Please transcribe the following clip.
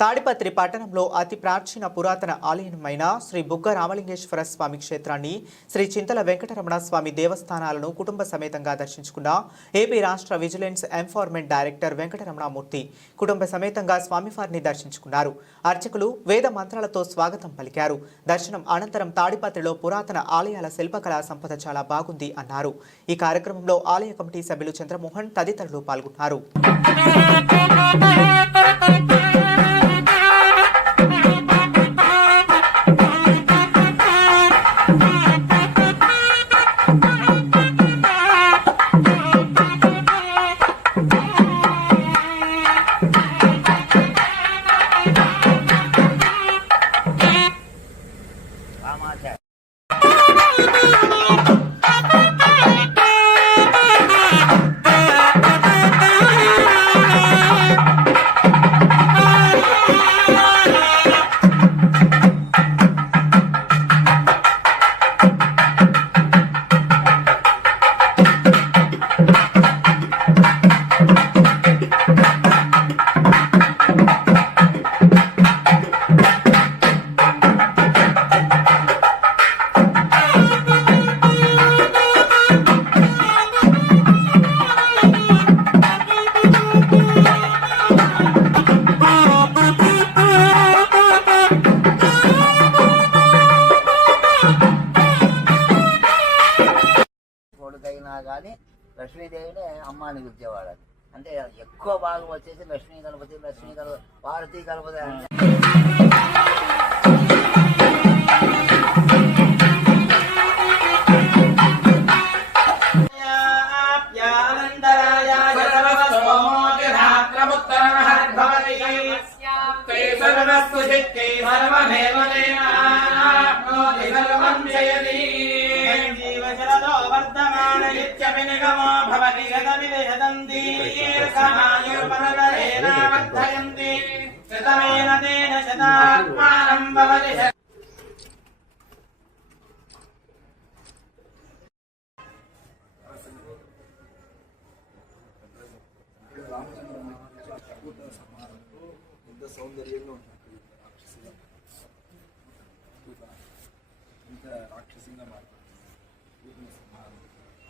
తాడిపత్రి పట్టణంలో అతి ప్రాచీన పురాతన ఆలయమైన శ్రీ బుగ్గ రామలింగేశ్వర స్వామి క్షేత్రాన్ని శ్రీ చింతల వెంకటరమణ స్వామి దేవస్థానాలను కుటుంబ సమేతంగా దర్శించుకున్న ఏపీ రాష్ట్ర విజిలెన్స్ ఎన్ఫోర్మెంట్ డైరెక్టర్ వెంకటరమణమూర్తి కుటుంబ సమేతంగా స్వామివారిని దర్శించుకున్నారు. అర్చకులు వేద మంత్రాలతో స్వాగతం పలికారు. దర్శనం అనంతరం తాడిపత్రిలో పురాతన ఆలయాల శిల్పకళా సంపద చాలా బాగుంది అన్నారు. ఈ కార్యక్రమంలో ఆలయ కమిటీ సభ్యులు చంద్రమోహన్ తదితరులు పాల్గొన్నారు. ¡Ay! కానీ లక్ష్మీదేవిని అమ్మ అని పిలిచేవాడు అంటే ఎక్కువ భాగం వచ్చేసి లక్ష్మీ గణపతి లక్ష్మీ గణపతి పార్వతీ గణపతి అంటే सर्वस्तु चित्ते सर्वमेव देवाप्नोति इत्यपि निगमो भवति गतविदयदन्ति समायुर्परतरेण वर्धयन्ति शतमेन तेन शतात्मानं भवति शत- ఎంత సౌందర్యంగా ఉంటుంది రాక్షసిగా ఎంత రాక్షసిగా మారుతుంది